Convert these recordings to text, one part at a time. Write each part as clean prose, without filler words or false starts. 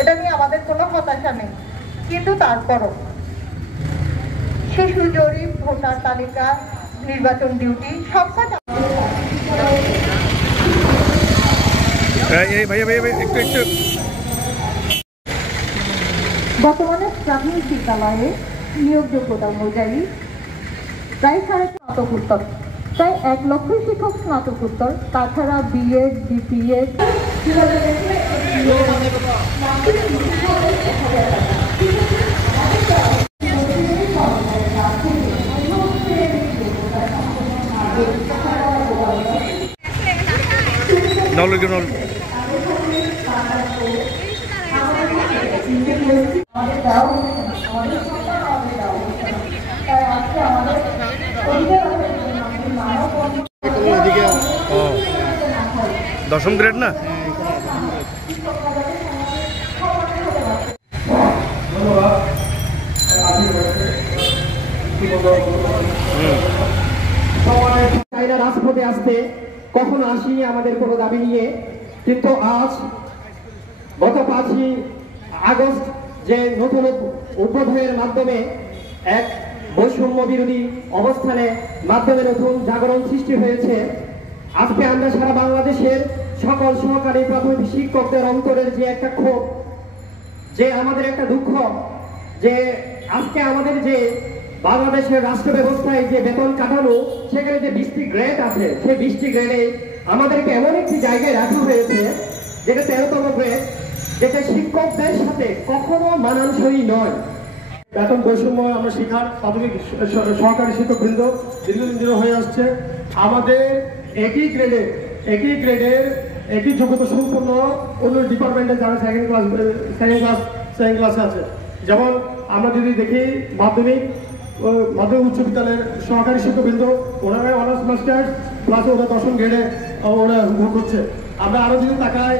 এটা নিয়ে আমাদের কোনো হতাশা নেই, কিন্তু তারপরও শিশু জরিপ, ভোটার তালিকা, নির্বাচন ডিউটি সব কাজ বর্তমানে প্রাথমিক বিদ্যালয়ে নিয়োগযোগ্যতা অনুযায়ী প্রায় স্নাতকোত্তর, প্রায় 1 লক্ষ শিক্ষক স্নাতকোত্তর, তাছাড়া বিএড, বিপিএড, দশম গ্রেড না? রাজপথে আসতে কখনো আসিনি আমাদের কোনো দাবি নিয়ে, কিন্তু আজ গত 5ই আগস্ট যে নতুন উদ্বোধনের মাধ্যমে এক বৈষম্য বিরোধী অবস্থানে মাধ্যমে নতুন জাগরণ সৃষ্টি হয়েছে। আজকে আমরা সারা বাংলাদেশের সকল সহকারী প্রাথমিক শিক্ষকদের অন্তরের যে একটা ক্ষোভ, যে আমাদের একটা দুঃখ, যে আজকে আমাদের যে বাংলাদেশের রাষ্ট্র ব্যবস্থায় যে বেতন কাঠামো, সেখানে যে 20টি গ্রেড আছে, সেই 20টি গ্রেডে আমাদেরকে এমন একটি জায়গায় রাখা হয়েছে যেটা 13তম গ্রেড, যেটা শিক্ষকদের সাথে কখনো মানানসই নয়। বেতন বৈষম্য আমরা শিক্ষার প্রাথমিক সহকারী শিক্ষকবৃন্দ দীর্ঘদিন ধরে হয়ে আসছে। আমাদের একই গ্রেডের একই যোগ্যতা সম্পন্ন অন্য ডিপার্টমেন্টে যারা সেকেন্ড ক্লাসে আছে। যেমন আমরা যদি দেখি মাধ্যমিক উচ্চ বিদ্যালয়ের সহকারী শিক্ষকবৃন্দ, ওনারা অনার্স মাস্টার্স প্লাস ওরা 10ম গ্রেডে ওরা ভোট করছে। আমরা আরো যদি তাকাই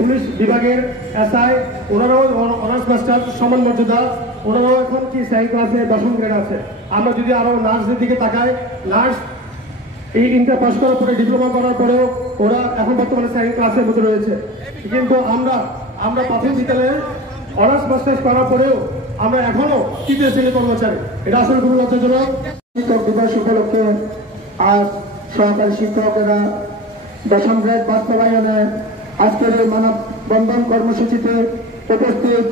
পুলিশ বিভাগের এসআই, ওনারাও অনার্স মাস্টার সমান মর্যাদা, ওনারাও এখন কি সেকেন্ড ক্লাসে 10ম গ্রেড আছে। আমরা যদি আরো নার্সদের দিকে তাকাই, নার্স এই ইন্টার পাস করার পরে ডিপ্লোমা করার পরেও ওরা এখন বর্তমানে সেকেন্ড ক্লাসের মধ্যে রয়েছে। কিন্তু আমরা প্রাথমিক বিদ্যালয়ে অনার্স মাস্টার্স করার পরেও আমরা এখনো তৃতীয় শ্রেণীর কর্মচারী। এটা আসলে খুবই লজ্জাজনক। শিক্ষক দিবস উপলক্ষে আজ সহকারী শিক্ষকেরা 10ম গ্রেড বাস্তবায়নে আজকের এই মানববন্ধন কর্মসূচিতে উপস্থিত